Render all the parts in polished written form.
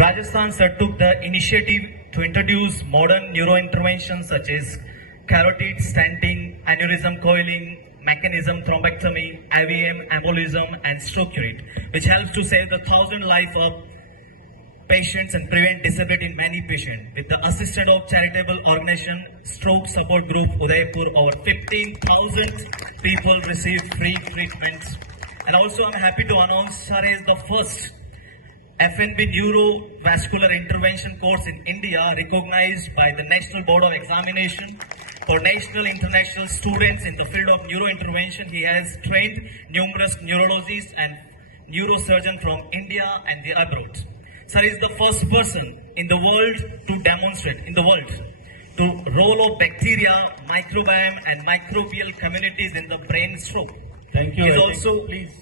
Rajasthan sir took the initiative to introduce modern neurointerventions such as carotid stenting, aneurysm coiling, mechanism thrombectomy, IVM, embolism, and stroke unit, which helps to save the 1,000 lives of patients and prevent disability in many patients. With the assistance of charitable organization Stroke Support Group Udaipur, over 15,000 people received free treatments. And also I'm happy to announce sir is the first FNB Neurovascular Intervention course in India recognized by the National Board of Examination for national international students in the field of neurointervention. He has trained numerous neurologists and neurosurgeons from India and the abroad. Sir is the first person in the world to demonstrate to role of bacteria, microbiome and microbial communities in the brain stroke. Thank you. He's also please,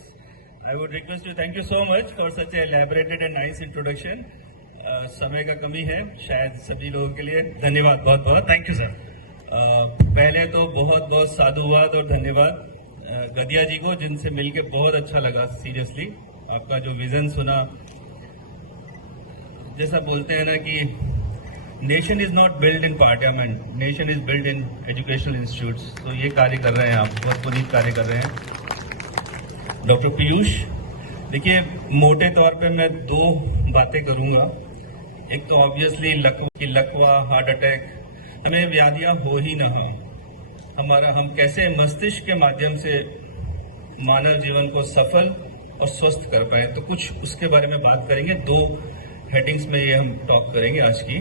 I would request you. Thank you so much for such a elaborated and nice introduction. समय का कमी है शायद सभी लोगों के लिए. धन्यवाद बहुत बहुत. Thank you sir. पहले तो बहुत बहुत साधुवाद और धन्यवाद गदिया जी को, जिनसे मिलके बहुत अच्छा लगा. सीरियसली आपका जो विजन सुना, जैसा बोलते हैं ना कि nation is not build in parliament, nation is build in educational institutes. तो ये कार्य कर रहे हैं आप, बहुत पुनीत कार्य कर रहे हैं. डॉक्टर पीयूष, देखिए मोटे तौर पे मैं दो बातें करूंगा. एक तो ऑब्वियसली लकवा, हार्ट अटैक, हमें व्याधियां हो ही ना हो, हम कैसे मस्तिष्क के माध्यम से मानव जीवन को सफल और स्वस्थ कर पाए, तो कुछ उसके बारे में बात करेंगे. दो हेडिंग्स में ये हम टॉक करेंगे आज की.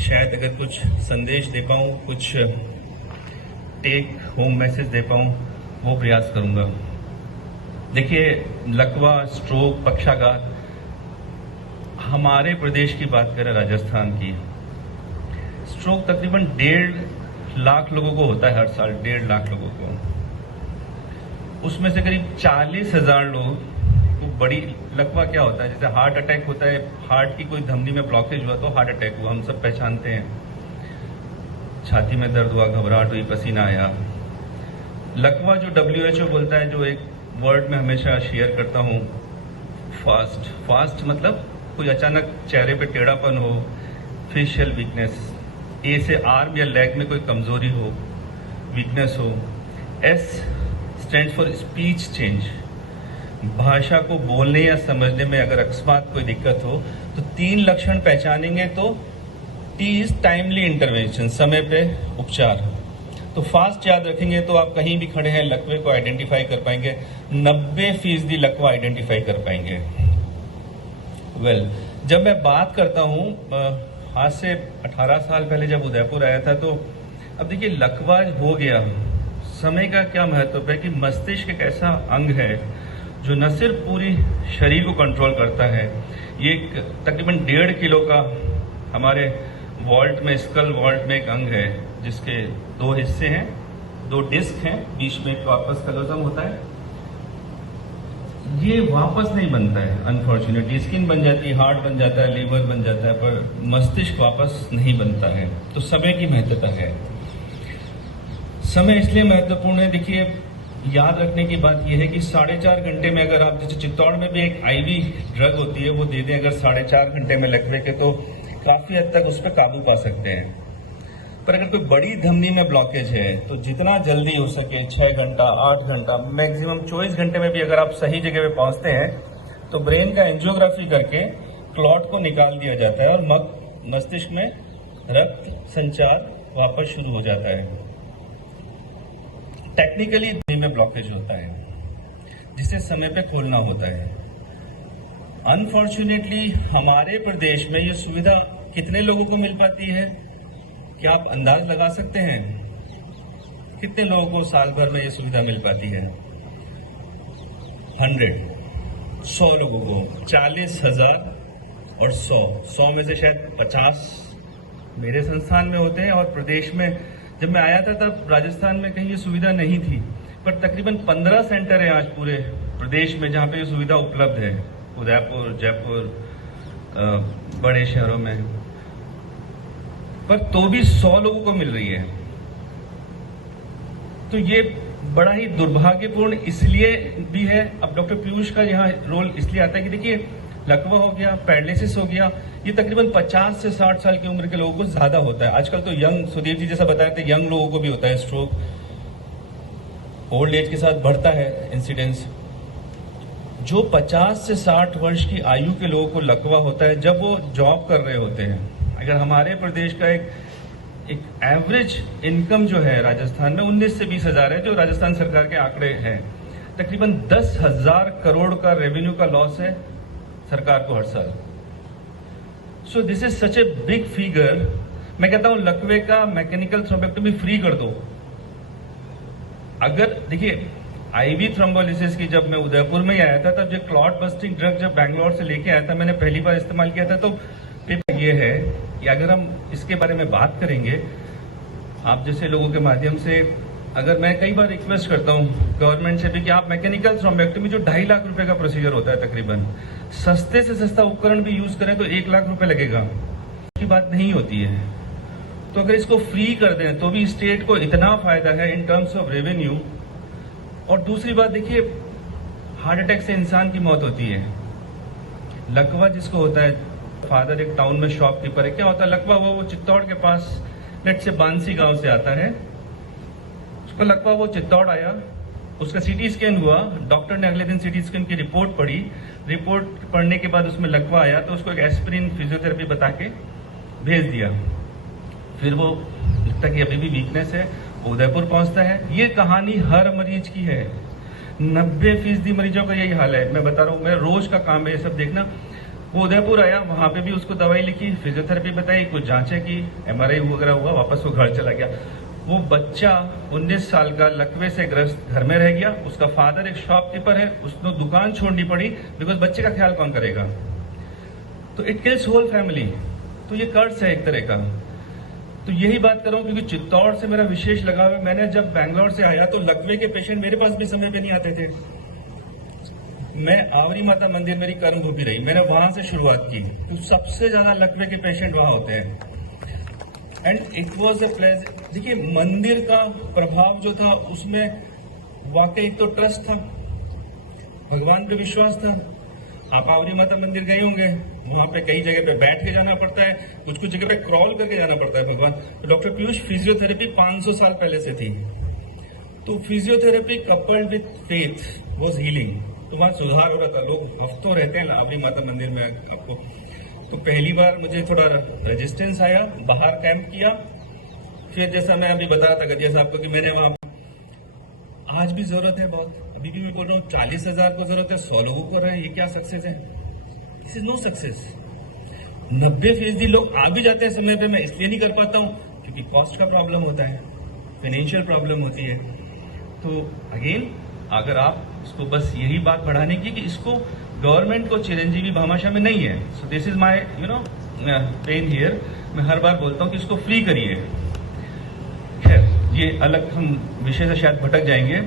शायद अगर कुछ संदेश दे पाऊं, कुछ टेक होम मैसेज दे पाऊं, वो प्रयास करूंगा. देखिए, लकवा, स्ट्रोक, पक्षाघात, हमारे प्रदेश की बात करें, राजस्थान की, स्ट्रोक तकरीबन 1.5 लाख लोगों को होता है हर साल. 1.5 लाख लोगों को, उसमें से करीब 40,000 लोग को बड़ी लकवा क्या होता है, जैसे हार्ट अटैक होता है, हार्ट की कोई धमनी में ब्लॉकेज हुआ तो हार्ट अटैक हुआ, हम सब पहचानते हैं. छाती में दर्द हुआ, घबराहट हुई, पसीना आया. लकवा जो WHO बोलता है, जो एक वर्ड में हमेशा शेयर करता हूं, फास्ट मतलब कोई अचानक चेहरे पे टेढ़ापन हो, फेशियल वीकनेस, ए से आर्म या लेग में कोई कमजोरी हो, वीकनेस हो. S stand for speech change, भाषा को बोलने या समझने में अगर अकस्मात कोई दिक्कत हो तो 3 लक्षण पहचानेंगे. तो T इज टाइमली इंटरवेंशन, समय पे उपचार. तो फास्ट याद रखेंगे तो आप कहीं भी खड़े हैं लकवे को आइडेंटिफाई कर पाएंगे. 90% लकवा आइडेंटिफाई कर पाएंगे. जब मैं बात करता हूं, आज से 18 साल पहले जब उदयपुर आया था, तो अब देखिए लकवा हो गया. समय का क्या महत्व है कि मस्तिष्क एक ऐसा अंग है जो न सिर्फ पूरी शरीर को कंट्रोल करता है, ये तकरीबन 1.5 किलो का हमारे वॉल्ट में, स्कल वॉल्ट में एक अंग है, जिसके 2 हिस्से हैं, 2 डिस्क हैं, बीच में एक कॉर्पस कैलोसम होता है. ये वापस नहीं बनता है अनफॉर्चुनेटली. स्किन बन जाती है, हार्ट बन जाता है, लीवर बन जाता है, पर मस्तिष्क वापस नहीं बनता है. तो समय की महत्वता है. समय इसलिए महत्वपूर्ण है, देखिए याद रखने की बात यह है कि 4.5 घंटे में, अगर आप जैसे चित्तौड़ में भी एक IV ड्रग होती है, वो दे दें अगर 4.5 घंटे में लकवे के, तो काफी हद तक उस पर काबू पा सकते हैं. पर अगर कोई बड़ी धमनी में ब्लॉकेज है तो जितना जल्दी हो सके 6 घंटा, 8 घंटा, मैक्सिमम 24 घंटे में भी अगर आप सही जगह पे पहुंचते हैं तो ब्रेन का एंजियोग्राफी करके क्लॉट को निकाल दिया जाता है और मस्तिष्क में रक्त संचार वापस शुरू हो जाता है. टेक्निकली में ब्लॉकेज होता है जिसे समय पे खोलना होता है. अनफॉर्चुनेटली हमारे प्रदेश में ये सुविधा कितने लोगों को मिल पाती है, क्या आप अंदाज लगा सकते हैं? कितने लोगों को साल भर में ये सुविधा मिल पाती है? 100 लोगों को. 40,000 और 100 में से शायद 50 मेरे संस्थान में होते हैं. और प्रदेश में जब मैं आया था तब राजस्थान में कहीं ये सुविधा नहीं थी, पर तकरीबन 15 सेंटर है आज पूरे प्रदेश में जहां पे ये सुविधा उपलब्ध है. उदयपुर, जयपुर, बड़े शहरों में, पर तो भी 100 लोगों को मिल रही है. तो ये बड़ा ही दुर्भाग्यपूर्ण इसलिए भी है. अब डॉक्टर पीयूष का यहाँ रोल इसलिए आता है कि देखिए लकवा हो गया, पैरालिसिस हो गया, ये तकरीबन 50 से 60 साल की उम्र के लोगों को ज्यादा होता है। आजकल तो यंग, सुधीर जी जैसा बताए थे, यंग लोगों को भी होता है स्ट्रोक। ओल्ड एज के साथ बढ़ता है इंसिडेंस। जो 50 से 60 वर्ष की आयु के लोगों को लकवा होता है जब वो जॉब कर रहे होते हैं। अगर हमारे प्रदेश का एक एवरेज इनकम जो है राजस्थान में 19 से 20 हजार है, जो राजस्थान सरकार के आंकड़े हैं, तकरीबन 10,000 करोड़ का रेवेन्यू का लॉस है सरकार को हर साल। सो this is such a big figure. मैं कहता हूं लकवे का मैकेनिकल थ्रोम्बेक्टोमी फ्री कर दो। अगर देखिए आईवी थ्रोम्बोलिसिस की जब मैं उदयपुर में ही आया था, तब जो क्लॉट बस्टिंग ड्रग जब बैंगलोर से लेके आया था, मैंने पहली बार इस्तेमाल किया था, तो ये है कि अगर हम इसके बारे में बात करेंगे आप जैसे लोगों के माध्यम से, अगर मैं कई बार रिक्वेस्ट करता हूं गवर्नमेंट से भी कि आप मैकेनिकल थ्रोम्बेक्टोमी जो 2.5 लाख रुपए का प्रोसीजर होता है तकरीबन, सस्ते से सस्ता उपकरण भी यूज करें तो 1 लाख रुपए लगेगा, की बात नहीं होती है। तो अगर इसको फ्री कर दें तो भी स्टेट को इतना फायदा है इन टर्म्स ऑफ रेवेन्यू। और दूसरी बात देखिए, हार्ट अटैक से इंसान की मौत होती है। लकवा जिसको होता है, फादर एक टाउन में शॉपकीपर है, क्या होता है लकवा वो चित्तौड़ के पास लेट से बांसी गांव से आता है, उसको लकवा, वो चित्तौड़ आया, उसका सीटी स्कैन हुआ, डॉक्टर ने अगले दिन सीटी स्कैन की रिपोर्ट पढ़ी, रिपोर्ट पढ़ने के बाद उसमें लकवा आया तो उसको एक एस्पिरिन फिजियोथेरेपी बता के भेज दिया। फिर वो लगता कि अभी भी वीकनेस है, उदयपुर पहुंचता है। ये कहानी हर मरीज की है, 90% मरीजों का यही हाल है। मैं बता रहा हूं, मेरा रोज का काम है ये सब देखना। वो उदयपुर आया, वहां पे भी उसको दवाई लिखी, फिजियोथेरेपी बताई, कुछ जांचें की, एमआरआई वगैरह हुआ, वापस वो घर चला गया। वो बच्चा 19 साल का लकवे से ग्रस्त घर में रह गया। उसका फादर एक शॉपकीपर है, उसने दुकान छोड़नी पड़ी बिकॉज बच्चे का ख्याल कौन करेगा। तो इट किल्स होल फैमिली। तो ये कर्ज है एक तरह का। तो यही बात कर रहा हूं क्योंकि चित्तौड़ से मेरा विशेष लगाव है। मैंने जब बैंगलोर से आया तो लकवे के पेशेंट मेरे पास भी समय पे नहीं आते थे। मैं आवरी माता मंदिर मेरी कर्मभूमि रही, मैंने वहां से शुरुआत की, तो सबसे ज्यादा लकवे के पेशेंट वहां होते हैं। And it was a pledge. देखिए मंदिर का प्रभाव जो था उसमें वाकई तो ट्रस्ट था, भगवान पे विश्वास था। आप आवरी माता मंदिर गए होंगे, वहां पे कई जगह पे बैठ के जाना पड़ता है, कुछ कुछ जगह पे क्रॉल करके जाना पड़ता है। भगवान तो डॉक्टर पीयूष, फिजियोथेरेपी 500 साल पहले से थी। तो physiotherapy coupled with faith was healing. तो वहां सुधार हो रहा था। लोग हफ्तों रहते हैं आवरी माता मंदिर में आपको। तो पहली बार मुझे थोड़ा रेजिस्टेंस आया, बाहर कैंप किया। फिर जैसा मैं अभी बता रहा था गदिया साहब को कि मैंने वहां, आज भी जरूरत है बहुत, अभी भी मैं बोल रहा हूँ 40,000 को जरूरत है, 100 लोगों को रहे, ये क्या सक्सेस है? This is no success. 90% लोग आ भी जाते हैं समय पे, मैं इसलिए नहीं कर पाता हूँ क्योंकि कॉस्ट का प्रॉब्लम होता है, फाइनेंशियल प्रॉब्लम होती है। तो अगेन अगर आप इसको बस यही बात बढ़ाने की कि इसको गवर्नमेंट को चिरंजीवी भामाशाह में नहीं है। So this is my pen here. मैं हर बार बोलता हूँ कि इसको फ्री करिए। खैर ये अलग हम विषय से शायद भटक जाएंगे।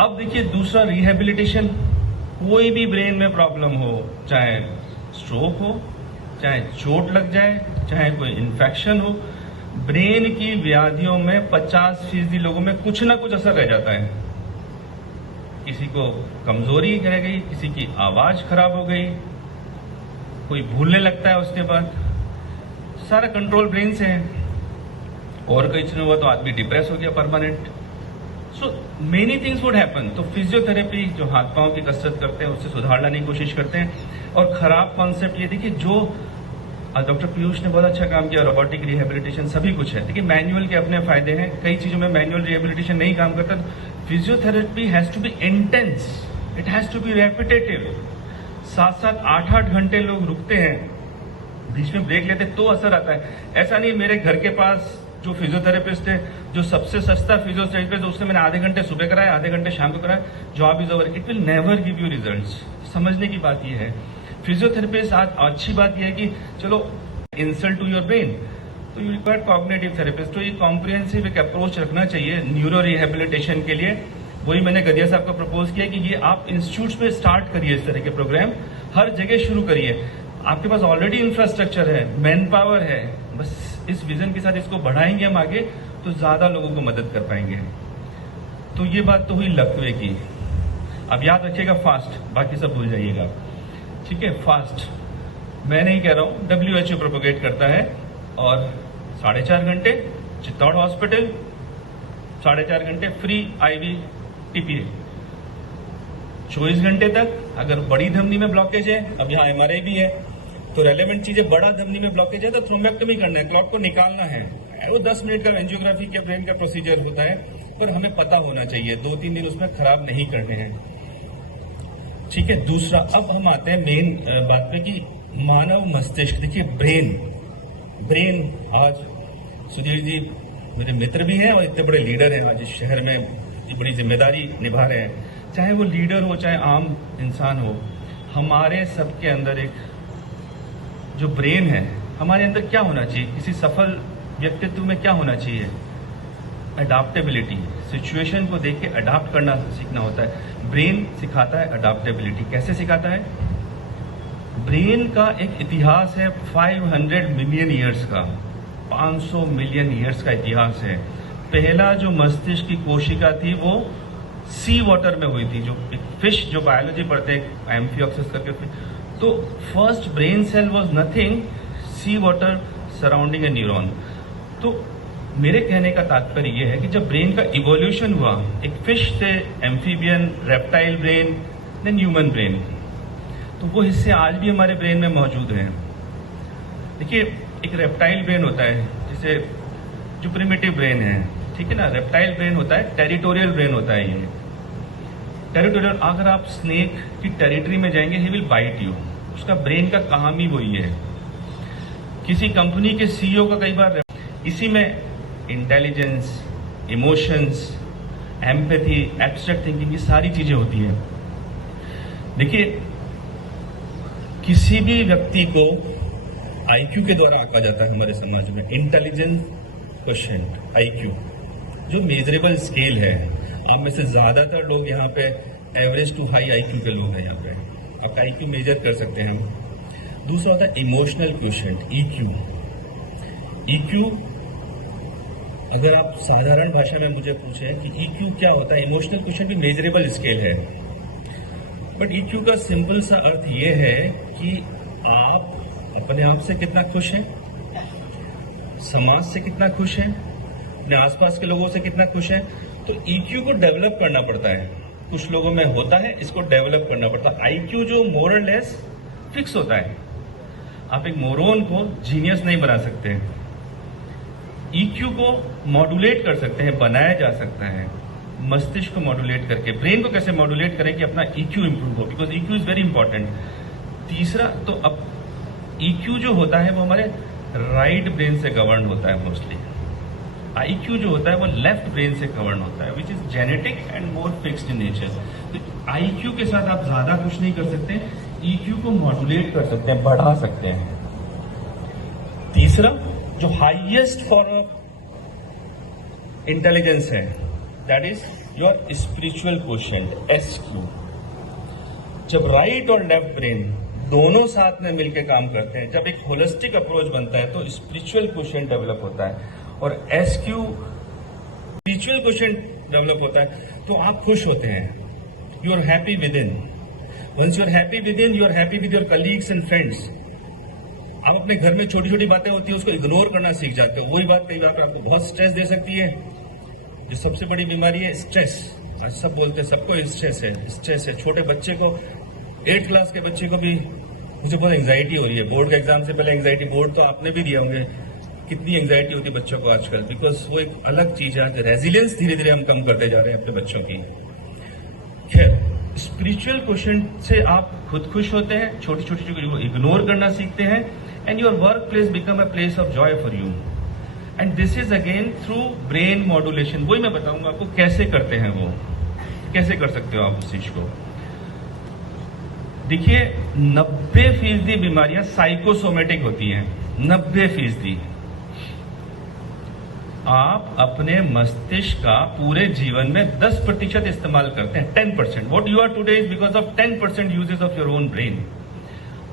अब देखिए दूसरा, रिहेबिलिटेशन। कोई भी ब्रेन में प्रॉब्लम हो, चाहे स्ट्रोक हो, चाहे चोट लग जाए, चाहे कोई इन्फेक्शन हो, ब्रेन की व्याधियों में 50% लोगों में कुछ ना कुछ असर रह जाता है। किसी को कमजोरी रह गई, किसी की आवाज खराब हो गई, कोई भूलने लगता है उसके बाद। सारा कंट्रोल ब्रेन से है। और कुछ नहीं हुआ तो आदमी डिप्रेस हो गया permanent. So many things would happen. तो फिजियोथेरेपी जो हाथ पांव की कसरत करते हैं उससे सुधार लाने की कोशिश करते हैं। और खराब कॉन्सेप्ट ये देखिए, जो डॉक्टर पीयूष ने बहुत अच्छा काम किया, रोबोटिक रिहेबिलिटेशन सभी कुछ है। देखिए मैनुअल के अपने फायदे हैं, कई चीजों में मैनुअल रिहेबिलिटेशन नहीं काम करता। Physiotherapy has to be intense, it has to be repetitive. 7-7, 8-8 घंटे लोग रुकते हैं, बीच में ब्रेक लेते तो असर आता है। ऐसा नहीं, मेरे घर के पास जो फिजियोथेरेपिस्ट है, जो सबसे सस्ता फिजियोथेरेपिस्ट, उससे मैंने आधे घंटे सुबह कराया, आधे घंटे शाम को कराया, job is over. It will never give you results. समझने की बात यह है, फिजियोथेरेपिस्ट आज अच्छी बात यह है कि चलो इंसल्ट टू योर ब्रेन, तो यू रिक्वायर कॉग्निटिव थेरेपिस्ट। तो ये कॉम्प्रिहेंसिव एक अप्रोच रखना चाहिए न्यूरो रिहेबिलिटेशन के लिए। वही मैंने गदिया साहब को प्रपोज किया कि ये आप इंस्टीट्यूट्स में स्टार्ट करिए, इस तरह के प्रोग्राम हर जगह शुरू करिए। आपके पास ऑलरेडी इंफ्रास्ट्रक्चर है, मैन पावर है, बस इस विजन के साथ इसको बढ़ाएंगे हम आगे तो ज्यादा लोगों को मदद कर पाएंगे। तो ये बात तो हुई लकवे की। अब याद रखिएगा फास्ट, बाकी सब भूल जाइएगा। ठीक है, फास्ट मैं नहीं कह रहा हूं, WHO प्रोपोगेट करता है। और 4.5 घंटे चित्तौड़ हॉस्पिटल, 4.5 घंटे फ्री IV TPA। 24 घंटे तक अगर बड़ी धमनी में ब्लॉकेज है, अब यहाँ MRI भी है, तो रेलेवेंट चीजें, बड़ा धमनी में ब्लॉकेज है तो थ्रोम्बेक्टमी करना है, क्लॉट को निकालना है। वो 10 मिनट का एंजियोग्राफी के ब्रेन का प्रोसीजर होता है, पर हमें पता होना चाहिए, 2-3 दिन उसमें खराब नहीं करने हैं। ठीक है, दूसरा अब हम आते हैं मेन बात पे कि मानव मस्तिष्क। देखिए ब्रेन आज सुधीर जी मेरे मित्र भी हैं और इतने बड़े लीडर हैं, आज इस शहर में ये बड़ी जिम्मेदारी निभा रहे हैं। चाहे वो लीडर हो चाहे आम इंसान हो, हमारे सबके अंदर एक जो ब्रेन है, हमारे अंदर क्या होना चाहिए, किसी सफल व्यक्तित्व में क्या होना चाहिए, अडाप्टेबिलिटी। सिचुएशन को देख के अडाप्ट करना सीखना होता है। ब्रेन सिखाता है अडाप्टेबिलिटी। कैसे सिखाता है? ब्रेन का एक इतिहास है 500 मिलियन ईयर्स का, 500 मिलियन ईयर्स का इतिहास है। पहला जो मस्तिष्क की कोशिका थी वो सी वाटर में हुई थी, जो फिश जो बायोलॉजी पढ़ते हैं एम्फियोक्सिस करके, तो first brain cell was nothing, sea water surrounding a neuron. तो मेरे कहने का तात्पर्य यह है कि जब ब्रेन का इवोल्यूशन हुआ, एक फिश से amphibian, reptile brain, then human brain, तो वो हिस्से आज भी हमारे ब्रेन में मौजूद हैं। देखिए एक रेप्टाइल ब्रेन होता है, जैसे जो प्रिमिटिव ब्रेन है, ठीक है ना, रेप्टाइल ब्रेन होता है, टेरिटोरियल ब्रेन होता है। ये टेरिटोरियल, अगर आप स्नेक की टेरिटरी में जाएंगे, ही विल बाइट यू। उसका ब्रेन का काम ही वही है। किसी कंपनी के CEO का कई बार इसी में intelligence, emotions, empathy, abstract thinking, ये सारी चीजें होती हैं। देखिए किसी भी व्यक्ति को IQ के द्वारा आंका जाता है हमारे समाज में, इंटेलिजेंस क्वोशिएंट, IQ, जो मेजरेबल स्केल है। आप में से ज्यादातर लोग यहाँ पे एवरेज टू हाई IQ के लोग हैं। यहाँ पे आप IQ मेजर कर सकते हैं हम। दूसरा होता है इमोशनल क्वोशिएंट, EQ। अगर आप साधारण भाषा में मुझे पूछें कि EQ क्या होता है, इमोशनल क्वोशिएंट भी मेजरेबल स्केल है, बट EQ का सिंपल सा अर्थ ये है कि आप अपने आप से कितना खुश हैं, समाज से कितना खुश हैं, अपने आसपास के लोगों से कितना खुश हैं। तो EQ को डेवलप करना पड़ता है। कुछ लोगों में होता है, इसको डेवलप करना पड़ता है। IQ जो मोर और लेस फिक्स होता है, आप एक मोरोन को जीनियस नहीं बना सकते। EQ को मॉड्यूलेट कर सकते हैं, बनाया जा सकता है मस्तिष्क को मॉड्यूलेट करके। ब्रेन को कैसे मॉड्यूलेट करें कि अपना EQ इंप्रूव हो, because EQ is very important. तीसरा, तो अब EQ जो होता है वो हमारे राइट ब्रेन से गवर्न होता है मोस्टली। IQ जो होता है वो लेफ्ट ब्रेन से गवर्न होता है, which is genetic and more fixed in nature. तो IQ के साथ आप ज्यादा कुछ नहीं कर सकते, EQ को मॉड्यूलेट कर सकते हैं, बढ़ा सकते हैं। तीसरा, जो हाईएस्ट फॉर्म ऑफ इंटेलिजेंस है, that is your spiritual quotient, SQ। जब राइट और लेफ्ट ब्रेन दोनों साथ में मिलकर काम करते हैं, जब एक होलिस्टिक अप्रोच बनता है, तो स्पिरिचुअल क्वोशिएंट डेवलप होता है। और SQ स्पिरिचुअल क्वोशिएंट डेवलप होता है तो आप खुश होते हैं, you are happy within. Once you are happy within, you are happy with your colleagues and friends. आप अपने घर में छोटी छोटी बातें होती है उसको इग्नोर करना सीख जाते हो। वही बात कई बार आपको बहुत स्ट्रेस दे सकती है। जो सबसे बड़ी बीमारी है स्ट्रेस, आज सब बोलते हैं सबको स्ट्रेस है। छोटे बच्चे को, 8th क्लास के बच्चे को भी मुझे बहुत एंग्जाइटी हो रही है। बोर्ड के एग्जाम से पहले एंग्जाइटी, बोर्ड तो आपने भी दिया होंगे, कितनी एंग्जाइटी होती है बच्चों को आजकल, बिकॉज वो एक अलग चीज है। रेजिलियंस धीरे धीरे हम कम करते जा रहे हैं अपने बच्चों की। खैर, स्पिरिचुअल क्वोशिएंट से आप खुद खुश होते हैं, छोटी छोटी चीजों को इग्नोर करना सीखते हैं, and your work place become a place of Joy for you. And this is again through brain modulation. वही मैं बताऊंगा आपको कैसे करते हैं, वो कैसे कर सकते हो आप उस चीज को। देखिए 90% बीमारियां साइकोसोमेटिक होती हैं, 90%। आप अपने मस्तिष्क का पूरे जीवन में 10% इस्तेमाल करते हैं, 10%। What you are today is because of 10% uses of your own brain.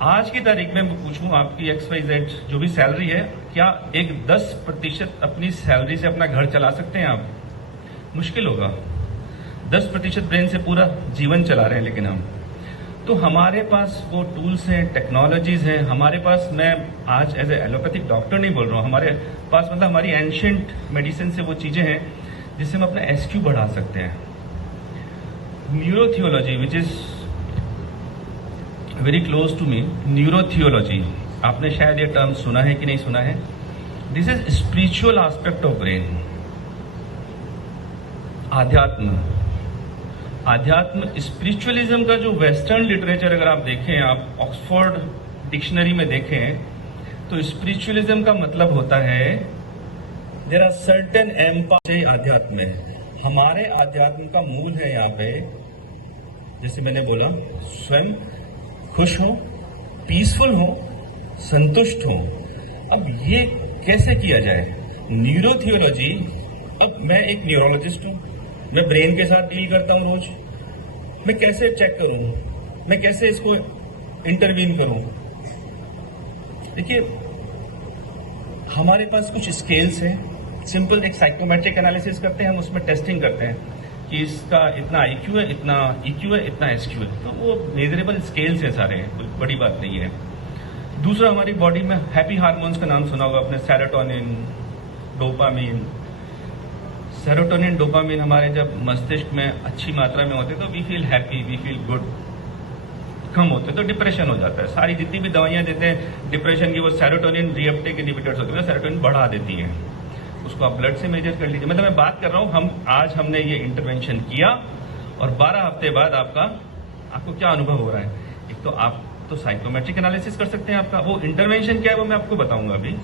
आज की तारीख में मैं पूछूं आपकी XYZ जो भी सैलरी है, क्या एक 10% अपनी सैलरी से अपना घर चला सकते हैं आप? मुश्किल होगा। 10% ब्रेन से पूरा जीवन चला रहे हैं, लेकिन हम तो हमारे पास वो टूल्स हैं, टेक्नोलॉजीज हैं हमारे पास। मैं आज एज ए एलोपैथिक डॉक्टर नहीं बोल रहा हूँ, हमारे पास मतलब हमारी एंशियंट मेडिसिन से वो चीजें हैं जिससे हम अपना एसक्यू बढ़ा सकते हैं। Neurotheology which is very close to me, neurotheology, आपने शायद ये टर्म सुना है कि नहीं सुना है। This is spiritual aspect of brain. आध्यात्म स्पिरिचुअलिज्म का जो वेस्टर्न लिटरेचर अगर आप देखें, आप ऑक्सफोर्ड डिक्शनरी में देखें तो स्पिरिचुअलिज्म का मतलब होता है देयर आर सर्टेन आध्यात्म है। हमारे आध्यात्म का मूल है यहाँ पे, जैसे मैंने बोला, स्वयं खुश हो, पीसफुल हो, संतुष्ट हो। अब ये कैसे किया जाए? न्यूरोथियोलॉजी, अब मैं एक न्यूरोलॉजिस्ट हूं, मैं ब्रेन के साथ डील करता हूं रोज। मैं कैसे चेक करूं, मैं कैसे इसको इंटरवीन करूं? देखिए, हमारे पास कुछ स्केल्स हैं, सिंपल एक साइकोमेट्रिक एनालिसिस करते हैं हम, उसमें टेस्टिंग करते हैं कि इसका इतना आईक्यू है, इतना ईक्यू है, इतना एसक्यू है। तो वो मेजरेबल स्केल्स हैं सारे, कोई बड़ी बात नहीं है। दूसरा, हमारी बॉडी में हैप्पी हार्मोन्स का नाम सुना होगा आपने, सेरोटोनिन, डोपामीन। सेरोटोनिन, डोपामीन हमारे जब मस्तिष्क में अच्छी मात्रा में होते तो we feel happy, we feel good. कम होते तो डिप्रेशन हो जाता है। सारी जितनी भी दवाइयां देते हैं डिप्रेशन की, वो सेरोटोनिन रीअपटेक इनहिबिटर्स होते हैं, सेरोटोनिन बढ़ा देती हैं। उसको आप ब्लड से मेजर कर लीजिए। मतलब मैं बात कर रहा हूं, आज हमने ये इंटरवेंशन किया और 12 हफ्ते बाद आपको क्या अनुभव हो रहा है? एक तो आप तो साइकोमेट्रिक एनालिसिस कर सकते हैं आपका, वो इंटरवेंशन क्या है वो मैं आपको बताऊंगा अभी।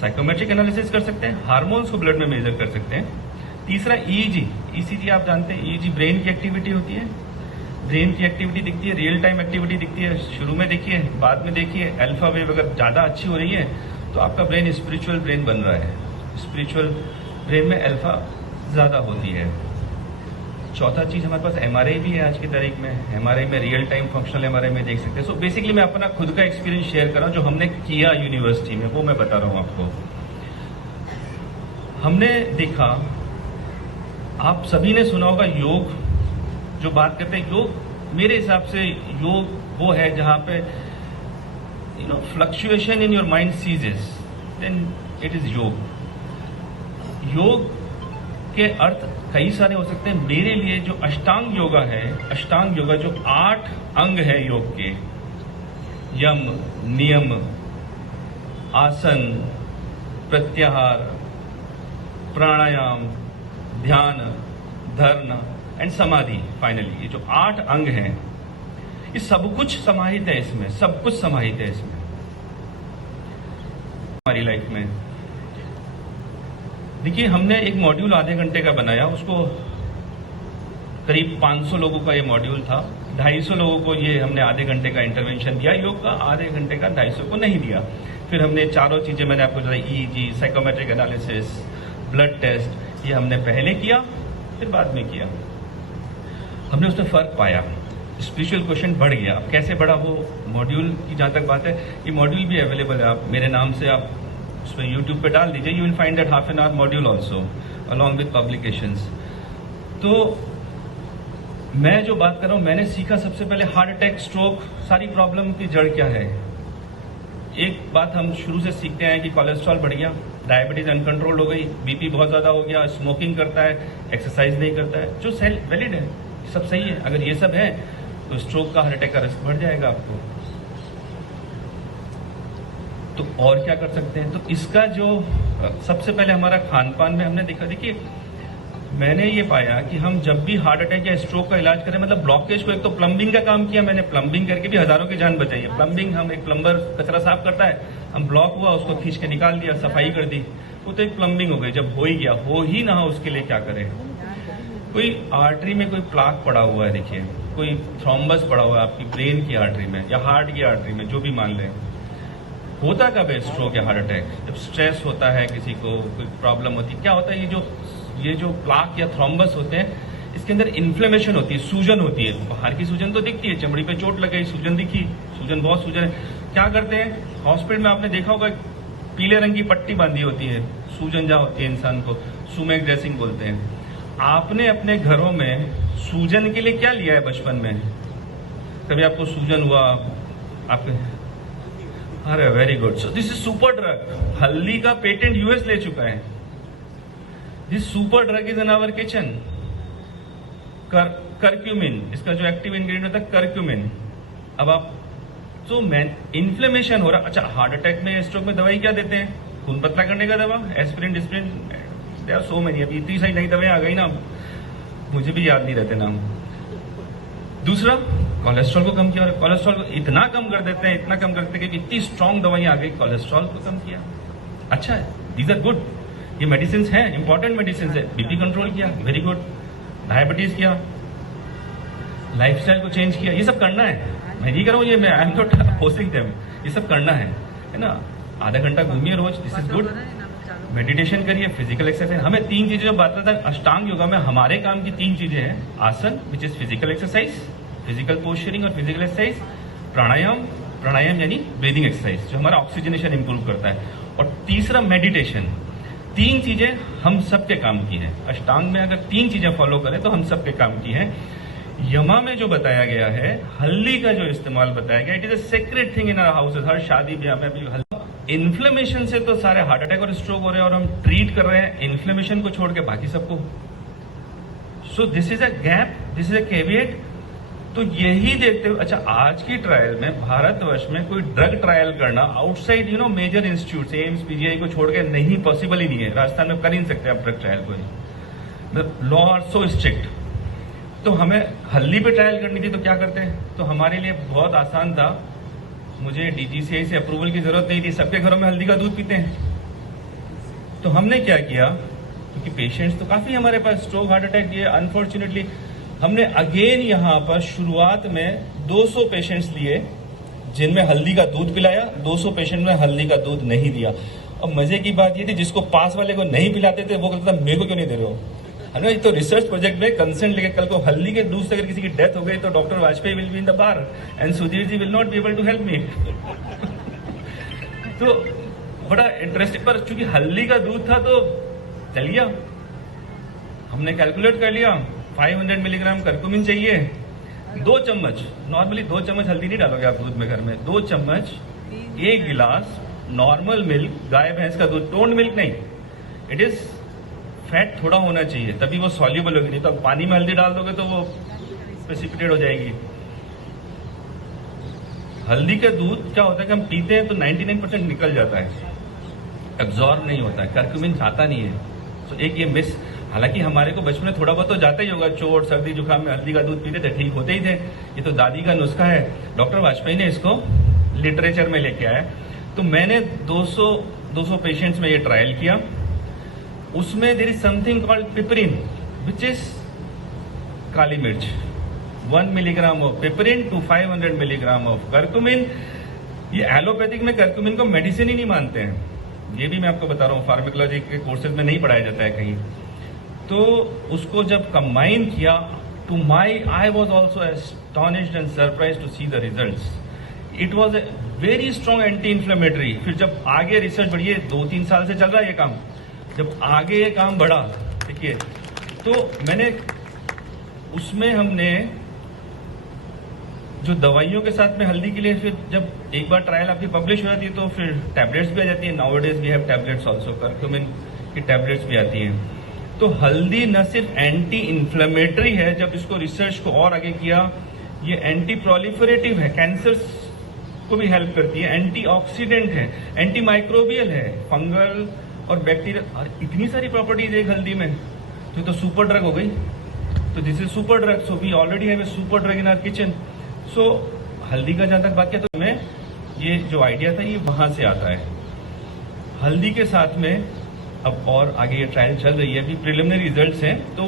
साइकोमेट्रिक एनालिसिस कर सकते हैं, हार्मोन्स को ब्लड में मेजर कर सकते हैं। तीसरा, ईईजी, ईसीजी आप जानते हैं, ईईजी ब्रेन की एक्टिविटी होती है। ब्रेन की एक्टिविटी दिखती है, रियल टाइम एक्टिविटी दिखती है। शुरू में देखिए, बाद में देखिए, अल्फा वेव अगर ज्यादा अच्छी हो रही है तो आपका ब्रेन स्पिरिचुअल ब्रेन बन रहा है। स्पिरिचुअल ब्रेन में अल्फा ज्यादा होती है। चौथा चीज, हमारे पास एमआरआई भी है आज की तारीख में। एमआरआई में रियल टाइम फंक्शनल एमआरआई में देख सकते हैं। सो बेसिकली मैं अपना खुद का एक्सपीरियंस शेयर कर रहा हूं, जो हमने किया यूनिवर्सिटी में, वो मैं बता रहा हूं आपको। हमने देखा, आप सभी ने सुना होगा योग, जो बात करते हैं योग, मेरे हिसाब से योग वो है जहां पे fluctuation in your mind ceases, then it is yog. Yog के अर्थ कई सारे हो सकते हैं। मेरे लिए जो अष्टांग योगा है, अष्टांग योगा जो 8 अंग है योग के, यम, नियम, आसन, प्रत्याहार, प्राणायाम, ध्यान, धारणा एंड समाधि, फाइनली ये जो 8 अंग हैं, ये सब कुछ समाहित है इसमें, सब कुछ समाहित है इसमें हमारी लाइफ में। देखिए, हमने एक मॉड्यूल आधे घंटे का बनाया, उसको करीब 500 लोगों का ये मॉड्यूल था। 250 लोगों को ये हमने आधे घंटे का इंटरवेंशन दिया योग का, आधे घंटे का 250 को नहीं दिया। फिर हमने चारों चीजें मैंने आपको बताई, EEG, psychometric analysis, blood test, ये हमने पहले किया, फिर बाद में किया। हमने उसमें फर्क पाया, स्पिरिचुअल क्वेश्चन बढ़ गया। अब कैसे बढ़ा वो मॉड्यूल की जहां तक बात है, ये मॉड्यूल भी अवेलेबल है, आप मेरे नाम से आप उसमें यूट्यूब पे डाल दीजिए, you will find that half an hour module also along with publications. तो मैं जो बात कर रहा हूं, मैंने सीखा सबसे पहले हार्ट अटैक, स्ट्रोक, सारी प्रॉब्लम की जड़ क्या है। एक बात हम शुरू से सीखते हैं कि कोलेस्ट्रॉल बढ़ गया, डायबिटीज अनकंट्रोल हो गई, बीपी बहुत ज्यादा हो गया, स्मोकिंग करता है, एक्सरसाइज नहीं करता है, जो सेल वैलिड है, सब सही है। अगर ये सब है तो स्ट्रोक का, हार्ट अटैक का रिस्क बढ़ जाएगा आपको। तो और क्या कर सकते हैं? तो इसका जो सबसे पहले हमारा खान पान में हमने देखा, देखिए मैंने ये पाया कि हम जब भी हार्ट अटैक या स्ट्रोक का इलाज करें, मतलब ब्लॉकेज को, एक तो प्लम्बिंग का काम किया मैंने, प्लम्बिंग करके भी हजारों की जान बचाई है। प्लम्बिंग, हम एक प्लम्बर कचरा साफ करता है, हम ब्लॉक हुआ उसको खींच के निकाल दिया, सफाई कर दी, वो तो एक प्लम्बिंग हो गई। जब हो ही गया, हो ही ना हो, उसके लिए क्या करें? कोई आर्टरी में कोई प्लाक पड़ा हुआ है, देखिए कोई थ्रोम्बस पड़ा हुआ है आपकी ब्रेन की आर्टरी में या हार्ट की आर्टरी में, जो भी मान लें। होता कब है स्ट्रोक या हार्ट अटैक? जब स्ट्रेस होता है, किसी को कोई प्रॉब्लम होती है। क्या होता है, ये जो प्लाक या थ्रोम्बस होते हैं, इसके अंदर इन्फ्लेमेशन होती है, सूजन होती है। बाहर की सूजन तो दिखती है, चमड़ी पे चोट लग गई, सूजन दिखी, सूजन, बहुत सूजन है। क्या करते हैं हॉस्पिटल में, आपने देखा होगा पीले रंग की पट्टी बांधी होती है, सूजन जहां होती है इंसान को, सुमेक ड्रेसिंग बोलते हैं। आपने अपने घरों में सूजन के लिए क्या लिया है बचपन में? कभी आपको सूजन हुआ आपके, अरे very good, so this is super drug. हल्दी का पेटेंट यूएस ले चुका है। This super drug is in our kitchen. Curcumin, इसका जो एक्टिव इंग्रेडिएंट होता है करक्यूमिन। अब आप तो इन्फ्लेमेशन हो रहा, अच्छा हार्ट अटैक में स्ट्रोक में दवाई क्या देते हैं? खून पतला करने का दवा, aspirin disprin, they are so many. अभी इतनी सारी नई दवाएं आ गई ना, मुझे भी याद नहीं रहते नाम। दूसरा, कोलेस्ट्रॉल को कम किया, और कोलेस्ट्रॉल को इतना कम कर देते हैं, इतना कम करते हैं कि इतनी स्ट्रांग दवाई आ गई, कोलेस्ट्रॉल को कम किया। अच्छा है, दीज आर गुड, ये मेडिसिन हैं, इंपॉर्टेंट मेडिसिन है। बीपी कंट्रोल किया, वेरी गुड। डायबिटीज किया, लाइफस्टाइल को चेंज किया, ये सब करना है। मैं नहीं कर रहा हूँ ये, मैं I am not forcing them, ये सब करना है ना। आधा घंटा घूमिए रोज, दिस इज गुड। मेडिटेशन करिए, फिजिकल एक्सरसाइज। हमें 3 चीजें जो बात था अष्टांग योगा में, हमारे काम की 3 चीजें हैं। आसन which is physical exercise, physical posturing और फिजिकल एक्सरसाइज। प्राणायाम, प्राणायाम यानी ब्रीदिंग एक्सरसाइज जो हमारा ऑक्सीजनेशन इंप्रूव करता है। और तीसरा मेडिटेशन। 3 चीजें हम सबके काम की हैं। अष्टांग में अगर 3 चीजें फॉलो करें तो हम सबके काम की हैं। यमा में जो बताया गया है, हल्दी का जो इस्तेमाल बताया गया, it is a secret thing in our houses. हर शादी ब्याह में अभी इन्फ्लेमेशन से तो सारे हार्ट अटैक और स्ट्रोक हो रहे हैं, और हम ट्रीट कर रहे हैं इन्फ्लेमेशन को छोड़ के बाकी सबको। सो this is a gap, this is a caveat. तो यही देखते हुए, अच्छा आज की ट्रायल में भारतवर्ष में कोई ड्रग ट्रायल करना outside major institute, AIIMS PGI को छोड़ के नहीं, पॉसिबल ही नहीं है। राजस्थान में कर ही नहीं सकते आप ड्रग ट्रायल को, मतलब लॉ आर सो स्ट्रिक्ट। तो हमें हल्दी पे ट्रायल करनी थी, तो क्या करते हैं? तो हमारे लिए बहुत आसान था, मुझे डीजीसीआई से अप्रूवल की जरूरत नहीं थी, सबके घरों में हल्दी का दूध पीते हैं। तो हमने क्या किया, क्योंकि पेशेंट्स तो काफी हमारे पास स्ट्रोक, हार्ट अटैक ये, अनफॉर्चुनेटली हमने अगेन यहां पर शुरुआत में 200 पेशेंट्स लिए जिनमें हल्दी का दूध पिलाया, 200 पेशेंट में हल्दी का दूध नहीं दिया। और मजे की बात ये थी, जिसको पास वाले को नहीं पिलाते थे वो कहता था मेरे को क्यों नहीं दे रहे हो, है ना। तो रिसर्च प्रोजेक्ट में कंसेंट लेके, कल को हल्दी के दूध से अगर किसी की डेथ हो गई तो doctor Vajpayee will be in the bar and Sudhir ji will not be able to help me. तो बड़ा इंटरेस्टिंग, पर चूंकि हल्दी का दूध था तो चल गया। हमने कैलकुलेट कर लिया 500 मिलीग्राम करक्यूमिन चाहिए, 2 चम्मच, नॉर्मली 2 चम्मच हल्दी नहीं डालोगे आप दूध में घर में, 2 चम्मच 1 गिलास नॉर्मल मिल्क, गाय भैंस का दूध, टोन्ड मिल्क नहीं, इट इज फैट थोड़ा होना चाहिए तभी वो सॉल्यूबल होगी, नहीं तो आप पानी में हल्दी डाल दोगे तो वो प्रेसिपिटेट हो जाएगी। हल्दी का दूध क्या होता है कि हम पीते हैं तो 99% निकल जाता है, एब्जॉर्ब नहीं होता है, करक्यूमिन जाता नहीं है। तो एक ये मिस, हालांकि हमारे को बचपन में थोड़ा बहुत तो जाता ही होगा, चोट सर्दी जुकाम में हल्दी का दूध पीते थे, ठीक होते ही थे। ये तो दादी का नुस्खा है, डॉक्टर वाजपेयी ने इसको लिटरेचर में लेके आया। तो मैंने 200 पेशेंट्स में ये ट्रायल किया। उसमें there is something called piperine which is काली मिर्च, 1 milligram of piperine to 500 milligram of curcumin. ये एलोपैथिक में करक्यूमिन को मेडिसिन ही नहीं मानते हैं, ये भी मैं आपको बता रहा हूँ, फार्मेकोलॉजी के कोर्सेज में नहीं पढ़ाया जाता है कहीं। तो उसको जब कंबाइन किया, to my I was also astonished and surprise to see the results. It was a very strong anti inflammatory. फिर जब आगे रिसर्च बढ़ी है, 2-3 साल से चल रहा है ये काम, जब आगे ये काम बढ़ा, देखिए, तो मैंने उसमें हमने जो दवाइयों के साथ में हल्दी के लिए, फिर जब एक बार ट्रायल आपकी पब्लिश हो जाती है तो फिर टैबलेट्स भी आ जाती है। Nowadays we have tablets also, curcumin की टैबलेट्स भी आती हैं। तो हल्दी न सिर्फ एंटी इन्फ्लेमेटरी है, जब इसको रिसर्च को और आगे किया, ये एंटी प्रोलिफरेटिव है, कैंसर को भी हेल्प करती है, एंटी ऑक्सीडेंट है, एंटी माइक्रोबियल है, फंगल और बैक्टीरियल, और इतनी सारी प्रॉपर्टीज एक हल्दी में, तो सुपर ड्रग हो गई। तो this is super drug, so we already have a super drug in our kitchen. So हल्दी का जहां तक बात किया, तो मैं ये जो आइडिया था ये वहां से आता है। हल्दी के साथ में अब और आगे ये ट्रायल चल रही है, अभी प्रिलिमिनरी रिजल्ट्स हैं। तो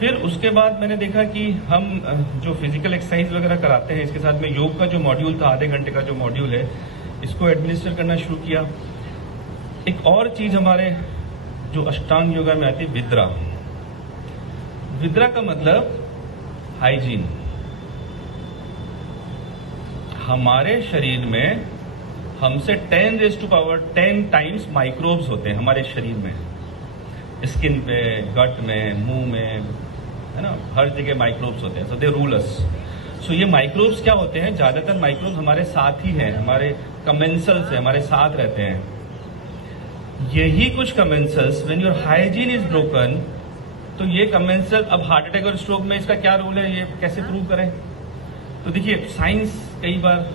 फिर उसके बाद मैंने देखा कि हम जो फिजिकल एक्सरसाइज वगैरह कराते हैं, इसके साथ में योग का जो मॉड्यूल था, आधे घंटे का जो मॉड्यूल है, इसको एडमिनिस्टर करना शुरू किया। एक और चीज हमारे जो अष्टांग योगा में आती है, विद्रा। विद्रा का मतलब हाइजीन। हमारे शरीर में हमसे 10⁻10 टाइम्स माइक्रोब्स होते हैं हमारे शरीर में, स्किन पे, गट में, मुंह में, है ना, हर जगह माइक्रोब्स होते हैं। सो दे रूल अस। सो ये माइक्रोब्स क्या होते हैं, ज्यादातर माइक्रोब्स हमारे साथ ही हैं, हमारे कमेंसल्स हैं, हमारे साथ रहते हैं। यही कुछ commensals when your hygiene is broken, तो ये कमेंसल, अब हार्ट अटैक और स्ट्रोक में इसका क्या रोल है, ये कैसे प्रूव करें? तो देखिए साइंस कई बार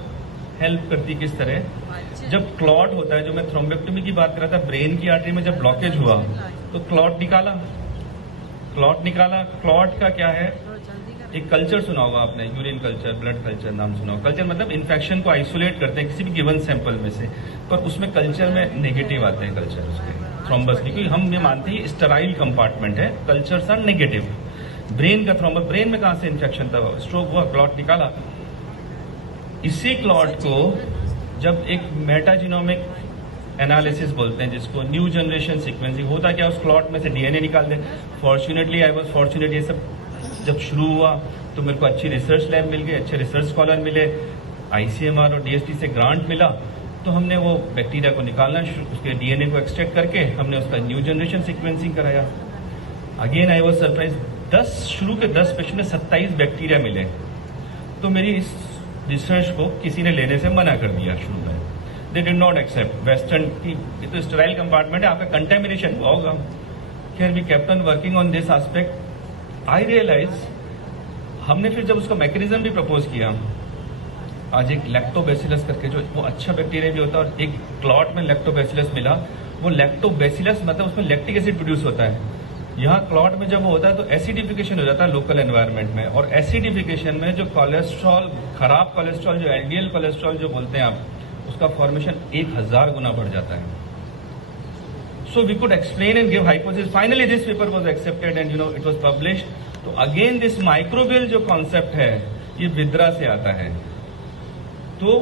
हेल्प करती है। किस तरह? जब क्लॉट होता है, जो मैं थ्रोम्बेक्टोमी की बात कर रहा था, ब्रेन की आर्टरी में जब ब्लॉकेज हुआ तो क्लॉट निकाला। क्लॉट का क्या है, एक कल्चर सुना होगा आपने, यूरिन कल्चर, ब्लड कल्चर नाम सुना होगा। कल्चर मतलब इन्फेक्शन को आइसोलेट करते हैं किसी भी गिवन सैंपल में से, पर उसमें कल्चर में नेगेटिव आते हैं कल्चर उसके थ्रोम्बस की, क्योंकि हम ये मानते हैं स्टेराइल कंपार्टमेंट है, कल्चर्स आर नेगेटिव। ब्रेन का थ्रोम्बस, ब्रेन में कहां से इन्फेक्शन था, स्ट्रोक हुआ, क्लॉट निकाला। इसी क्लॉट को जब एक मेटाजीनोमिक एनालिसिस बोलते हैं, जिसको न्यू जनरेशन सीक्वेंसिंग, होता क्या, उस क्लॉट में से डीएनए निकाल दे। फॉर्चुनेटली आई वॉज फॉर्चुनेट, ये सब जब शुरू हुआ तो मेरे को अच्छी रिसर्च लैब मिल गई, अच्छे रिसर्च स्कॉलर मिले, आईसीएमआर और डीएसटी से ग्रांट मिला, तो हमने वो बैक्टीरिया को निकालना, उसके डीएनए को एक्सट्रैक्ट करके हमने उसका न्यू जनरेशन सीक्वेंसिंग कराया। अगेन आई वॉज सरप्राइज, शुरू के 10 पेशेंट में 27 बैक्टीरिया मिले। तो मेरी इस रिसर्च को किसी ने लेने से मना कर दिया शुरू में, they did not accept. Western की ये तो स्टेराइल कंपार्टमेंट है, आपका कंटेमिनेशन होगा। खैर we kept on working on this aspect. I realise, हमने फिर जब उसका मैकेनिज्म भी प्रपोज किया, आज एक लैक्टोबैसिलस करके, जो वो अच्छा बैक्टीरिया भी होता है, और एक क्लॉट में लैक्टोबैसिलस मिला। वो लैक्टोबैसिलस मतलब उसमें लैक्टिक एसिड प्रोड्यूस होता है। यहाँ क्लॉट में जब वो होता है तो एसिडिफिकेशन हो जाता है लोकल एनवायरनमेंट में, और एसिडिफिकेशन में जो कोलेस्ट्रॉल, खराब कोलेस्ट्रॉल, जो एलडीएल कोलेस्ट्रॉल जो बोलते हैं आप, उसका फॉर्मेशन 1000 गुना बढ़ जाता है। So we could explain and give hypothesis. Finally, this paper was accepted and it was published. तो again this microbial जो concept है, ये विद्रा से आता है। तो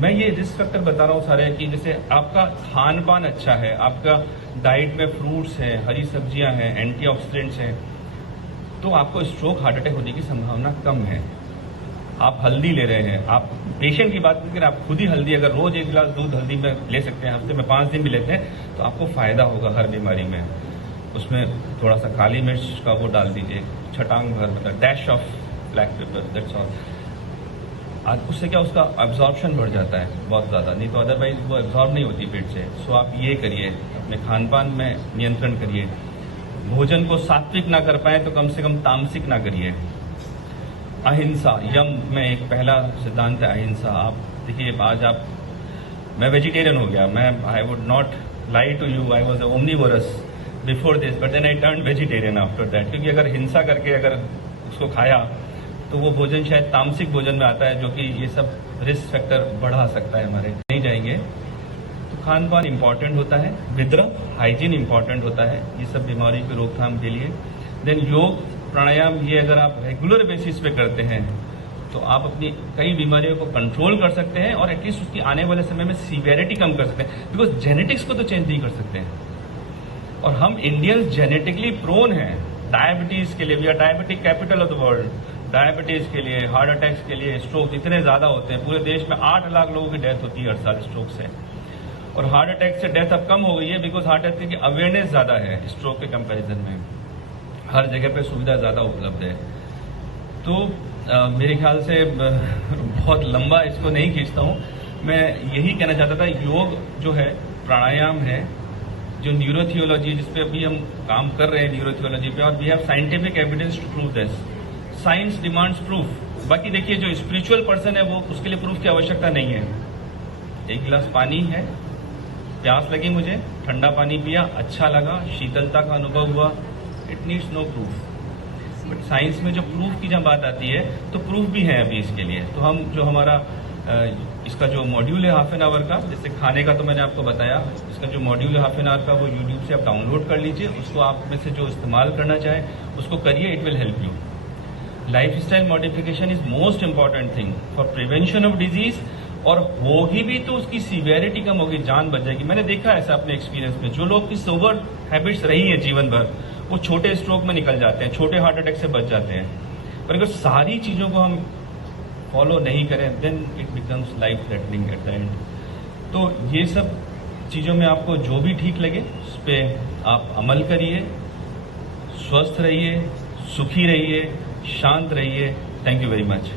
मैं ये रिस्क फैक्टर बता रहा हूँ सारे, कि जैसे आपका खान पान अच्छा है, आपका डाइट में फ्रूट्स हैं, हरी सब्जियां हैं, एंटीऑक्सीडेंट्स हैं, तो आपको स्ट्रोक, हार्ट अटैक होने की संभावना कम है। आप हल्दी ले रहे हैं, आप पेशेंट की बात करें, आप खुद ही हल्दी, अगर रोज 1 गिलास दूध हल्दी में ले सकते हैं, हफ्ते में 5 दिन भी लेते हैं, तो आपको फायदा होगा हर बीमारी में। उसमें थोड़ा सा काली मिर्च का वो डाल दीजिए, छटांग भर, मतलब dash of black pepper, that's all. आज उससे क्या, उसका एब्जॉर्प्शन बढ़ जाता है बहुत ज्यादा, नहीं तो अदरवाइज वो एब्जॉर्ब नहीं होती पेट से। सो आप ये करिए, अपने खान पान में नियंत्रण करिए। भोजन को सात्विक ना कर पाए तो कम से कम तामसिक ना करिए। अहिंसा, यम में एक पहला सिद्धांत है अहिंसा। आप देखिए, आज आप, मैं वेजिटेरियन हो गया, मैं I would not lie to you, I was omnivorous before this, but then I turn vegetarian after that. क्योंकि अगर हिंसा करके अगर उसको खाया तो वो भोजन शायद तामसिक भोजन में आता है, जो कि ये सब रिस्क फैक्टर बढ़ा सकता है हमारे। नहीं जाएंगे तो खान पान इंपॉर्टेंट होता है, विद्रा हाइजीन इंपॉर्टेंट होता है ये सब बीमारी की रोकथाम के लिए। देन योग, प्राणायाम, ये अगर आप रेगुलर बेसिस पे करते हैं तो आप अपनी कई बीमारियों को कंट्रोल कर सकते हैं, और एटलीस्ट उसकी आने वाले समय में सीवियरिटी कम कर सकते हैं। बिकॉज जेनेटिक्स को तो चेंज नहीं कर सकते हैं, और हम इंडियंस जेनेटिकली प्रोन हैं डायबिटीज के लिए। We are diabetic capital of the world. Diabetes के लिए, हार्ट अटैक्स के लिए, स्ट्रोक इतने ज्यादा होते हैं। पूरे देश में 8 लाख लोगों की डेथ होती है हर साल स्ट्रोक से, और हार्ट अटैक से डेथ अब कम हो गई है बिकॉज हार्ट अटैक की अवेयरनेस ज्यादा है स्ट्रोक के कंपैरिजन में। हर जगह पे सुविधा ज्यादा उपलब्ध है। तो मेरे ख्याल से बहुत लंबा इसको नहीं खींचता हूं, मैं यही कहना चाहता था, योग जो है, प्राणायाम है, जो न्यूरोथियोलॉजी, जिसपे अभी हम काम कर रहे हैं न्यूरोथियोलॉजी पे, और we have scientific evidence to prove this. Science demands proof. बाकी देखिए, जो स्पिरिचुअल पर्सन है वो, उसके लिए प्रूफ की आवश्यकता नहीं है। 1 गिलास पानी है, प्यास लगी मुझे, ठंडा पानी पिया, अच्छा लगा, शीतलता का अनुभव हुआ, it needs no proof. But science में जो प्रूफ की जब बात आती है तो प्रूफ भी है अभी इसके लिए। तो हम जो हमारा इसका जो मॉड्यूल है हाफ एन आवर का, जैसे खाने का तो मैंने आपको बताया, इसका जो मॉड्यूल है हाफ एन आवर का, वो यूट्यूब से आप डाउनलोड कर लीजिए। उसको आप में से जो इस्तेमाल करना चाहे उसको करिए, it will help you. Lifestyle modification is most important thing for prevention of disease, और होगी भी तो उसकी सीवियरिटी कम होगी, जान बच जाएगी। मैंने देखा ऐसा अपने एक्सपीरियंस में, जो लोग की सोबर हैबिट्स रही है जीवन भर, वो छोटे स्ट्रोक में निकल जाते हैं, छोटे हार्ट अटैक से बच जाते हैं। पर अगर सारी चीजों को हम फॉलो नहीं करें, then it becomes life threatening at the end. तो ये सब चीजों में आपको जो भी ठीक लगे उस पर आप अमल करिए, स्वस्थ रहिए, सुखी रहिए, शांत रहिए। Thank you very much.